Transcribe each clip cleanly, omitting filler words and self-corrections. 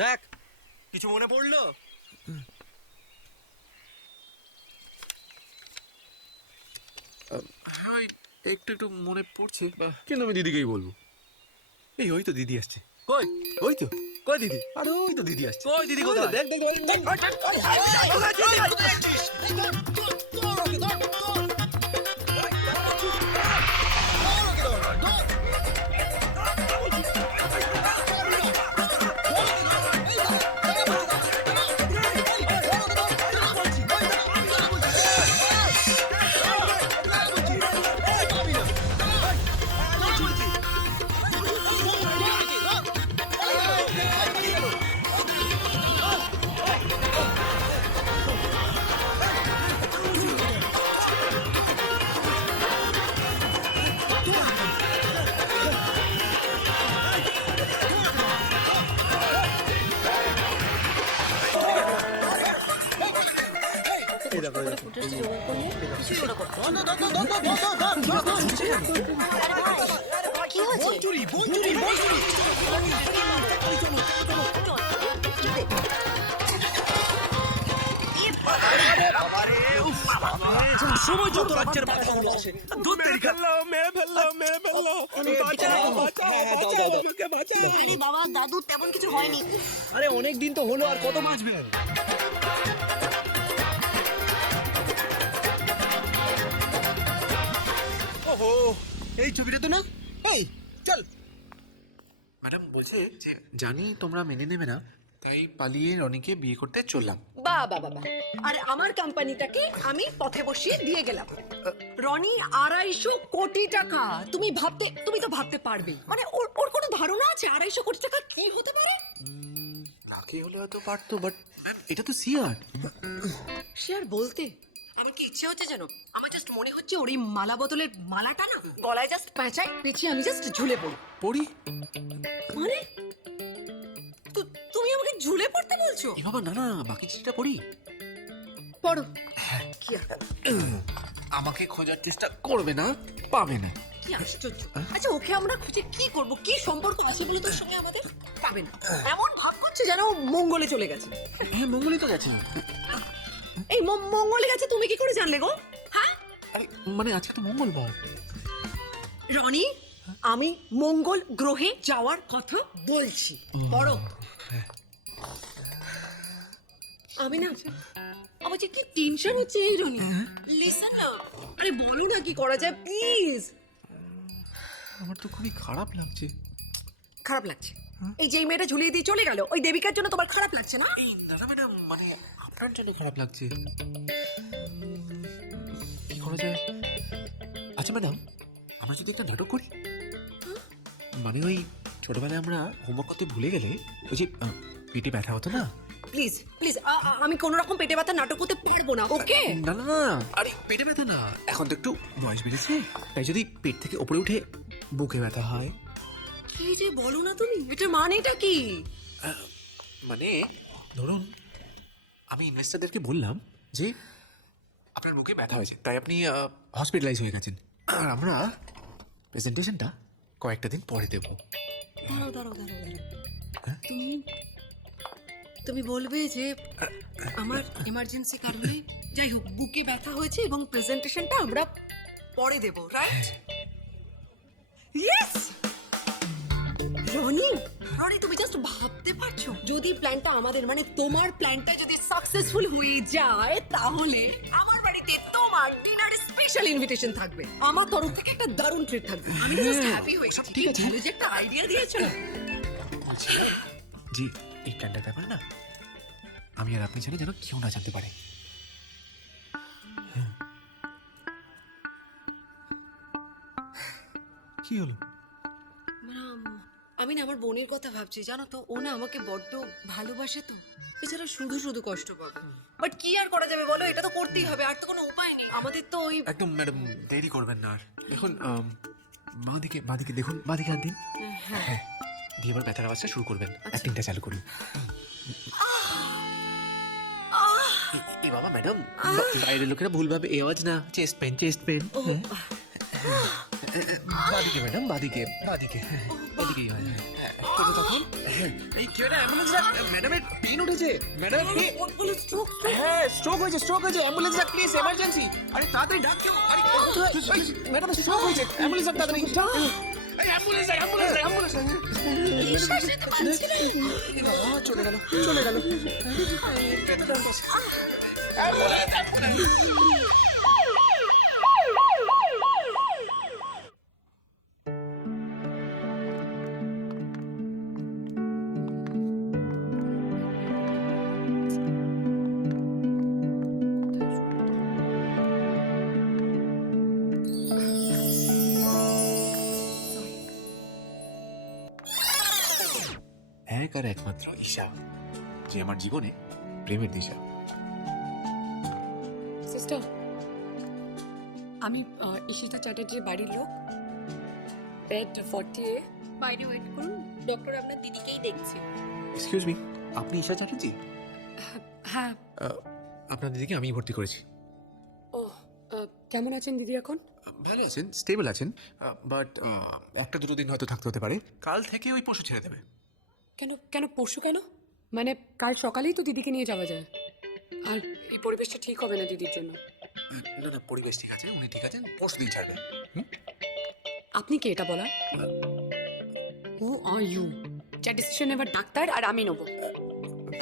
দেখ কিছু মনে পড়লো? হ্যাঁ একটু একটু মনে পড়ছে, কিন্তু আমি দিদিকেই বলবো। এই ওই তো দিদি আসছে। কই? ওই তো, কই দিদি? আরে ওই তো দিদি আসছে। কই দিদি কোথায়? দেখ দেখ কি হয়েছে? সময় যত বাচ্চার বাচ্চাগুলো আসে দুধ মেরে ফেললো। বাঁচাও, বাঁচাও, বাঁচাও, আমাকে বাঁচাও। আরে বাবা, দাদু তেমন কিছু হয়নি। আরে অনেক দিন তো হলো, আর কত বাঁচবেন? ওহো, এই ছবিটা তো না। এই চল। ম্যাডাম বলছে যে জানি তোমরা মেনে নেবে না, তাই পালিয়ে রনিকে বিয়ে করতে চললাম। বাবা বাবা, আর আমার কোম্পানিটাকে আমি পথে বসিয়ে দিয়ে গেলাম। রনি 250 কোটি টাকা। তুমি তো ভাবতে পারবে, মানে ওর ওর কোনো ধারণা আছে 250 কোটি টাকা কি হতে পারে? নাকি হলে হয়তো পারতো, বাট ম্যাম এটা তো সিয়ার। সে আর বলতে আমার কি ইচ্ছে হচ্ছে জানো? আমার জাস্ট মনে হচ্ছে ওর এই মালা বোতলের মালাটা না গলায় জাস্ট পেঁচায় পেঁচিয়ে আমি জাস্ট ঝুলে পড়ি। পড়ি? মানে তুমি আমাকে ঝুলে পড়তে বলছো? এ বাবা না না, বাকি চিঠিটা পড়ি। পড়ো। কি আর আমাকে খোঁজার চেষ্টা করবে না, পাবে না। কি আশ্চর্য। আচ্ছা ওকে আমরা খুঁজে কি করব? কি সম্পর্ক আছে বলো তোর সঙ্গে আমাদের? পাবে না। এমন ভাব করছে যেন ও মঙ্গলে চলে গেছে। হ্যাঁ মঙ্গলই তো গেছে। এই মঙ্গলে গেছে তুমি কি করে জানলে গো? হ্যাঁ আরে মানে আজকে তো মঙ্গলবার। রনি, আমি মঙ্গল গ্রহে যাওয়ার কথা বলছি। পড়ো। আমি না আমার যে কি টেনশন হচ্ছে এই রনি। লিসেন না, আরে বলো না কি করা যায় প্লিজ। আমার তো খুবই খারাপ লাগছে। খারাপ লাগছে? এই যে এই মেয়েটা ঝুলিয়ে দিয়ে চলে গেল, ওই দেবিকার জন্য তোমার খারাপ লাগছে না? এই দাদা ম্যাডাম, মানে আপনার জন্য খারাপ লাগছে। কি করা যায়? আচ্ছা ম্যাডাম, আমরা যদি একটা নাটক করি, মানে ওই ছোটবেলায় আমরা হোমওয়ার্ক করতে ভুলে গেলে ওই যে পেটে ব্যথা হতো না। প্লিজ প্লিজ, আমি কোনো রকম পেটে ব্যথা নাটক করতে পারবো না। ওকে? না না না, আরে পেটে ব্যথা না, এখন তো একটু বয়স বেড়েছে, তাই যদি পেট থেকে উপরে উঠে বুকে ব্যথা হয়। কি যে বলো না তুমি, এটার মানেটা কি? মানে ধরুন আমি ইনভেস্টরদেরকে বললাম যে আপনার বুকে ব্যথা হয়েছে, তাই আপনি হসপিটালাইজ হয়ে গেছেন, আর আমরা প্রেজেন্টেশনটা কয়েকটা দিন পরে দেব। দাঁড়াও। তুমি বলবে যে আমার এমার্জেন্সি কারণে যাই হোক বুকে ব্যথা হয়েছে এবং প্রেজেন্টেশনটা আমরা পরে দেব, রাইট? ইয়েস। রনি, তুমি জাস্ট ভাবতে পারছো যদি প্ল্যানটা আমাদের মানে তোমার প্ল্যানটা যদি সাকসেসফুল হয়ে যায়, তাহলে আমার বাড়িতে তোমার ডিনারে স্পেশাল ইনভিটেশন থাকবে। আমার তরফ থেকে একটা দারুণ ট্রিট থাকবে। আমি জাস্ট হ্যাপি হয়ে সব ঠিক আছে। ভালো যে একটা আইডিয়া দিয়েছো না। বলছি যে এই প্ল্যানটার ব্যাপার না আমি আর আপনি জানি যেন কেউ না জানতে পারে। কি হলো? আমি না আমার বোনের কথা ভাবছি, জানো তো, ও না আমাকে বড্ড ভালোবাসে, তো এছাড়া শুধু শুধু কষ্ট পাবে। বাট কি আর করা যাবে বলো, এটা তো করতেই হবে, আর তো কোনো উপায় নেই আমাদের তো। ওই একদম ম্যাডাম দেরি করবেন না আর। এখন বাঁদিকে দেখুন, বাঁদিকে হাত দিন। হ্যাঁ দিয়ে এবার ব্যথার আওয়াজটা শুরু করবেন, অ্যাক্টিংটা চালু করুন। এ বাবা ম্যাডাম, বাইরের লোকেরা ভুল ভাবে, এই আওয়াজ না, চেস্ট পেন। বাঁদিকে ম্যাডাম, বাঁদিকে। দিকেই হয়। তো তখন এই কি এটা অ্যাম্বুলেন্স ম্যাডামের পেন উঠেছে ম্যাডাম হ্যাঁ স্ট্রোক হয়েছে অ্যাম্বুলেন্স ডাক প্লিজ এমার্জেন্সি আরে তাড়াতাড়ি ডাক কেউ আরে ম্যাডাম স্ট্রোক হয়েছে অ্যাম্বুলেন্স ডাক তাড়াতাড়ি এই অ্যাম্বুলেন্স চলে গেল এক আর একমাত্র ঈশা যে আমার জীবনে প্রেমের দিশা। সিস্টার আমি ঈশিতা চ্যাটার্জির বাড়ির লোক, বেড 40A। বাইরে ওয়েট করুন, ডক্টর আপনার দিদিকেই দেখছে। এক্সকিউজ মি, আপনি ঈশা চ্যাটার্জি? হ্যাঁ। আপনার দিদিকে আমি ভর্তি করেছি। ও কেমন আছেন দিদি এখন? ভালো আছেন, স্টেবল আছেন, বাট একটা দুটো দিন হয়তো থাকতে হতে পারে। কাল থেকে ওই পশু ছেড়ে দেবে। কেন পরশু কেন? মানে কাল সকালেই তো দিদিকে নিয়ে যাওয়া যায়, আর এই পরিবেশটা ঠিক হবে না দিদির জন্য। না পরিবেশ ঠিক আছে, উনি ঠিক আছেন, পরশু দিন ছাড়বেন। আপনি কে এটা বলা? হু আর ইউ? যা ডিসিশন এবার ডাক্তার আর আমি নেবো।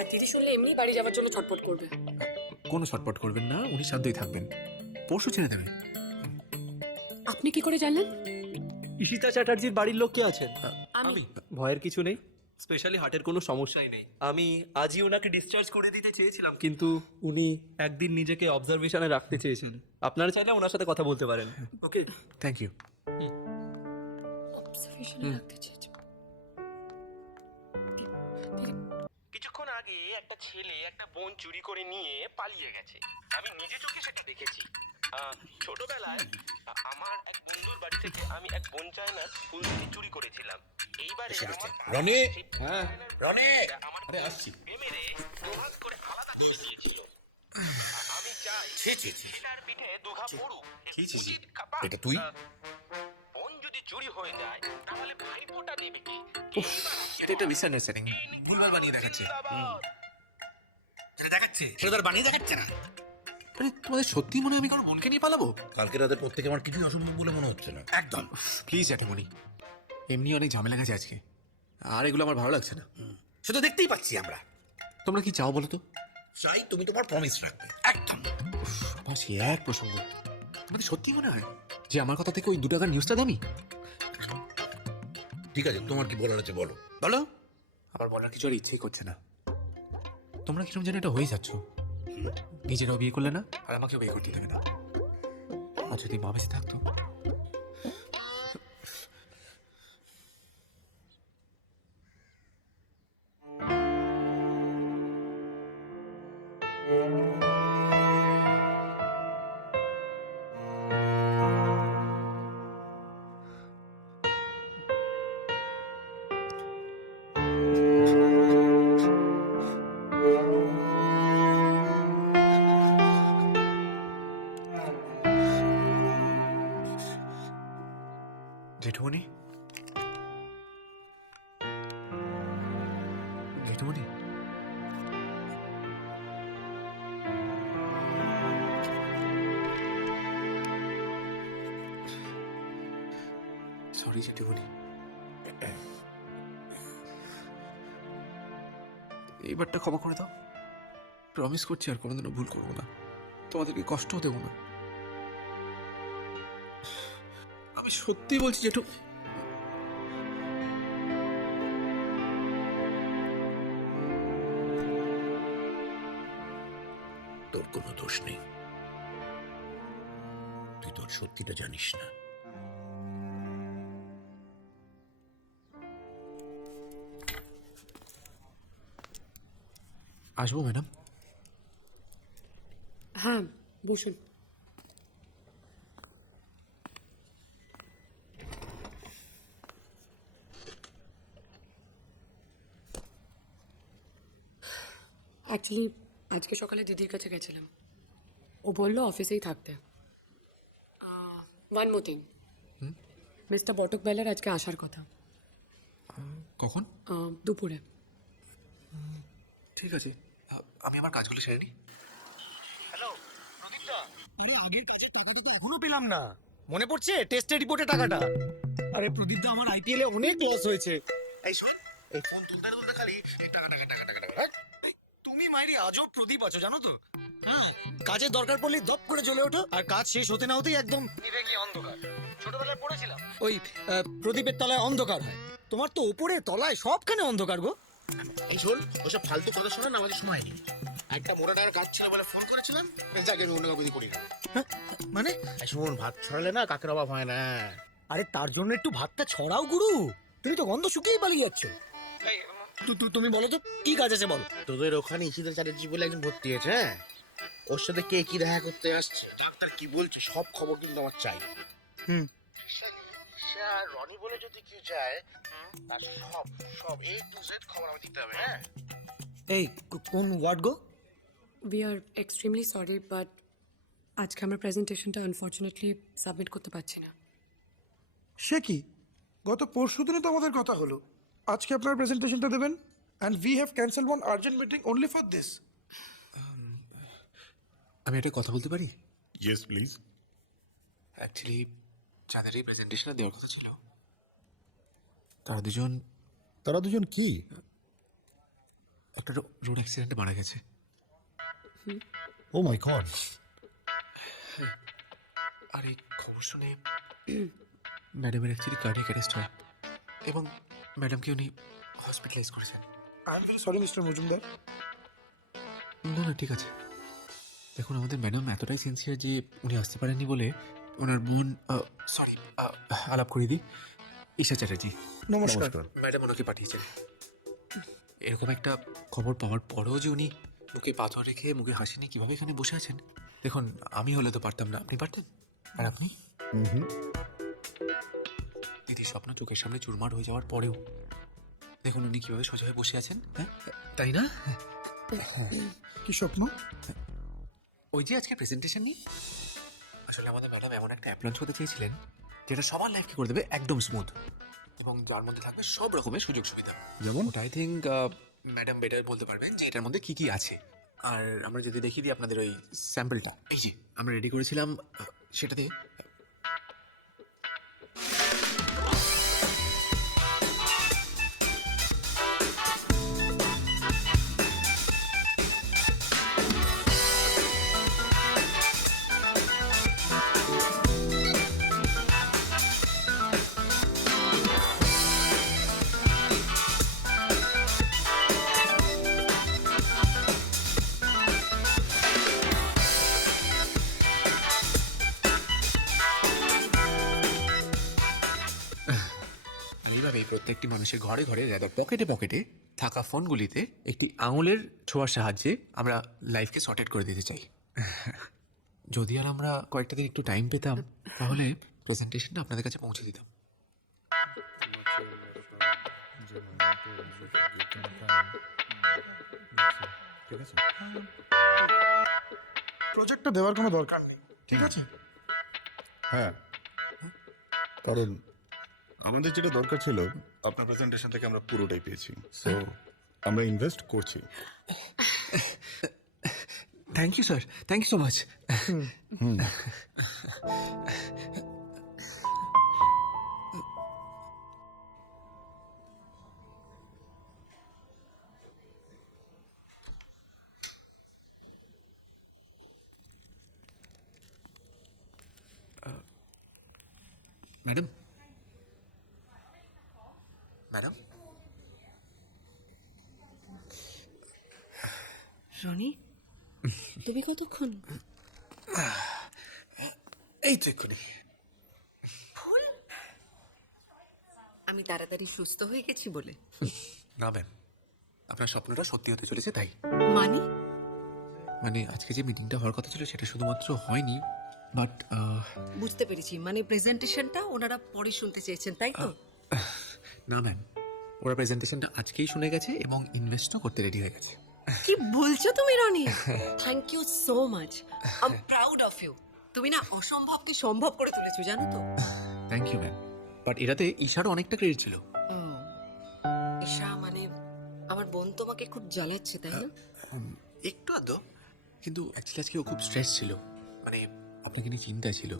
আর দিদি শুনলে এমনি বাড়ি যাওয়ার জন্য ছটফট করবে। কোনো ছটপট করবেন না, উনি শান্তই থাকবেন, পরশু ছেড়ে দেবে। আপনি কি করে জানলেন? ঈশিতা চ্যাটার্জির বাড়ির লোক কে আছেন? আমি। ভয়ের কিছু নেই, স্পেশালি হার্টের কোনো সমস্যাই নেই। আমি আজই ওনাকে ডিসচার্জ করে দিতে চেয়েছিলাম, কিন্তু উনি একদিন নিজেকে অবজারভেশনে রাখতে চেয়েছেন। আপনারা চাইলে ওনার সাথে কথা বলতে পারেন। ওকে, থ্যাংক ইউ। অবজারভেশনে রাখতে চেয়েছি। কিছুক্ষণ আগে একটা ছেলে একটা বোন চুরি করে নিয়ে পালিয়ে গেছে। আমি নিজে চোখে সেটা দেখেছি। ছোটবেলায় আমার এক বন্ধুর বাড়ি থেকে আমি এক বোন চায়না ফুল চুরি করেছিলাম। এইবারে আমার রনি, হ্যাঁ রনি, আমার আরে আসছি। মেরে দুহাত করে আলাদা করে দিয়েছিল। আমি চাই তার পিঠে দুঘা পড়ুক। উচিত খাপা। এটা তুই? বোন যদি চুরি হয়ে যায় তাহলে ভাইফোঁটা নেবে কে? এটা একটা মিসআন্ডারস্ট্যান্ডিং, ভুলভাল বানিয়ে দেখাচ্ছে। এটা দেখাচ্ছে, সেটা তার বানিয়ে দেখাচ্ছে না। আরে তোমাদের সত্যি মনে হয় আমি কোনো বোনকে নিয়ে পালাবো? কালকে রাতের পর থেকে আমার কিছুই অসম্ভব বলে মনে হচ্ছে না একদম। প্লিজ জ্যাঠামণি, এমনি অনেক ঝামেলা গেছে আজকে, আর এগুলো আমার ভালো লাগছে না। সে তো দেখতেই পাচ্ছি আমরা। তোমরা কি চাও বলো তো? চাই তুমি তোমার প্রমিস রাখবে একদম। আবার সে এক প্রসঙ্গ, তোমাদের সত্যি মনে হয় যে আমার কথা থেকে ওই 2 টাকার নিউজটা দামি? ঠিক আছে, তোমার কি বলার আছে বলো বলো। আবার বলার কিছু আর ইচ্ছেই করছে না। তোমরা কিরকম যেন এটা হয়ে যাচ্ছ, নিজেরাও বিয়ে করলে না আর আমাকেও বিয়ে করতে দেবে না। আর যদি মা বেঁচে থাকতো। জেঠুমণি, জেঠুমণি, সরি জেঠুমণি, এইবারটা ক্ষমা করে দাও। প্রমিস করছি আর কোনোদিনও ভুল করবো না, তোমাদেরকে কষ্ট দেবো না। আমি সত্যি বলছি জেঠু। তোর কোনো দোষ নেই, তুই তোর সত্যিটা জানিস না। আসবো ম্যাডাম? হ্যাঁ বসুন। অ্যাকচুয়ালি আজকে সকালে দিদির কাছে গেছিলাম, ও বললো অফিসেই থাকতে। ওয়ান মোর থিং, মিস্টার বটক বেলার আজকে আসার কথা, কখন? দুপুরে। ঠিক আছে, আমি আমার কাজগুলো সেরে নিই। আগের কাজের টাকাটা তো এখনো পেলাম না। মনে পড়ছে টেস্টের রিপোর্টে টাকাটা? আরে প্রদীপ দা, আমার আইপিএল এ অনেক লস হয়েছে। এই শোন, এই ফোন তুলতে তুলতে খালি এই টাকা টাকা টাকা টাকা টাকা, হ্যাঁ? তুমি মাইরি আজব প্রদীপ আছো জানো তো। হ্যাঁ, কাজের দরকার পড়লে দপ করে জ্বলে ওঠো, আর কাজ শেষ হতে না হতেই একদম নিভে গিয়ে অন্ধকার। ছোটবেলায় পড়েছিলাম ওই প্রদীপের তলায় অন্ধকার হয়, তোমার তো উপরে তলায় সবখানে অন্ধকার গো। এই শোন, ওসব ফালতু কথা শোনা না, আমাদের সময় নেই। একটা মোটা টাকার কাজ ছিল বলে ফোন করেছিলাম, যাকে আমি অন্য কাউকে করি না। মানে এই শোন, ভাত ছড়ালে না কাকের অভাব হয় না। আরে তার জন্য একটু ভাতটা ছড়াও গুরু, তুমি তো গন্ধ শুকিয়েই পালিয়ে যাচ্ছ। তুমি বলো তো কি কাজ আছে বলো। তোদের ওখানে ইসিতা চ্যাটার্জি বলে একজন ভর্তি হয়েছে, হ্যাঁ? ওর সাথে কে কি দেখা করতে আসছে, ডাক্তার কি বলছে, সব খবর কিন্তু আমার চাই। হুম। রনি বলে যদি কি যায়, তার সব সব A to Z খবর আমি দিতে হবে, হ্যাঁ? এই কোন ওয়ার্ড গো? We are extremely sorry, but আজকে আমরা প্রেজেন্টেশনটা আনফর্চুনেটলি সাবমিট করতে পারছি না। সে কি, গত পরশু দিনে তো আমাদের কথা হলো আজকে আপনার প্রেজেন্টেশনটা দেবেন, and we have cancel one urgent meeting only for this. আমি একটা কথা বলতে পারি? Yes please. অ্যাকচুয়ালি যাদের এই প্রেজেন্টেশনটা দেওয়ার কথা ছিল, তারা দুজন কি? একটা রোড অ্যাক্সিডেন্টে মারা গেছে। ও মাই গড। আর এই খবর শুনে ম্যাডামের অ্যাকচুয়ালি কার্ডিয়াক অ্যারেস্ট হয় এবং ম্যাডামকে উনি হসপিটালাইজ করেছেন। I am very sorry mister Majumdar. না না, ঠিক আছে। দেখুন, আমাদের ম্যাডাম এতটাই সিনসিয়ার যে উনি আসতে পারেননি বলে ওনার বোন, সরি, আলাপ করে দিই, ঈশা চ্যাটার্জি নমস্কার। ম্যাডাম ওনাকে পাঠিয়েছেন। এরকম একটা খবর পাওয়ার পরেও যে উনি মুখে পাথর রেখে মুখে হাসি নিয়ে কীভাবে এখানে বসে আছেন, দেখুন আমি হলে তো পারতাম না, আপনি পারতেন? আর আপনি? দিদির স্বপ্ন চোখের সামনে চুরমার হয়ে যাওয়ার পরেও দেখুন উনি কীভাবে সোজা হয়ে বসে আছেন, হ্যাঁ তাই না? কি স্বপ্ন? ওই যে আজকে প্রেজেন্টেশন নিয়ে আসলে আমাদের ম্যাডাম এমন একটা অ্যাপ্লান্স হতে চেয়েছিলেন যেটা সবার লাইফকে করে দেবে একদম স্মুথ, এবং যার মধ্যে থাকবে সব রকমের সুযোগ সুবিধা। যেমন? আই থিঙ্ক ম্যাডাম বেটার বলতে পারবেন যে এটার মধ্যে কি কি আছে। আর আমরা যদি দেখিয়ে দিই আপনাদের ওই স্যাম্পলটা, এই যে আমরা রেডি করেছিলাম, সেটা দিয়ে এইভাবে প্রত্যেকটি মানুষের ঘরে ঘরে পকেটে পকেটে থাকা ফোনগুলিতে একটি আঙুলের ছোঁয়ার সাহায্যে আমরা লাইফকে সর্টেড করে দিতে চাই। যদি আর আমরা কয়েকটা দিন একটু টাইম পেতাম তাহলে প্রেজেন্টেশনটা আপনাদের কাছে পৌঁছে দিতাম। ঠিক আছে। প্রজেক্টটা দেওয়ার কোনো দরকার নেই, ঠিক আছে? হ্যাঁ, কারণ আমাদের যেটা দরকার ছিল আপনার প্রেজেন্টেশন থেকে আমরা পুরোটাই পেয়েছি, সো আমরা ইনভেস্ট করছি। Thank you sir, thank you so much. Madam, madam, Rony, তুমি কতক্ষণ? এই তো এক্ষুনি। ফুল? আমি তাড়াতাড়ি সুস্থ হয়ে গেছি বলে? না ম্যাম, আপনার স্বপ্নটা সত্যি হতে চলেছে তাই। মানে আজকে যে মিটিংটা হওয়ার কথা ছিল সেটা শুধুমাত্র হয়নি, বাট বুঝতে পেরেছি, মানে প্রেজেন্টেশনটা ওনারা পরে শুনতে চেয়েছেন, তাই তো? না ম্যাম, ওরা প্রেজেন্টেশনটা আজকেই শুনে গেছে এবং ইনভেস্টও করতে রেডি হয়ে গেছে। কি বলছো তুমি Rony? Thank you so much, I am proud of you. তুমি না অসম্ভবকে সম্ভব করে তুলেছো, জানো তো? থ্যাংক ইউ ম্যাম, বাট এটাতে ঈশারও অনেকটা ক্রেডিট ছিল। আমার বোন তোমাকে খুব জ্বালাচ্ছে তাই না? একটু আধো, কিন্তু অ্যাকচুয়ালি আজকে ও খুব স্ট্রেস ছিল, মানে আপনাকে নিয়ে চিন্তা ছিল।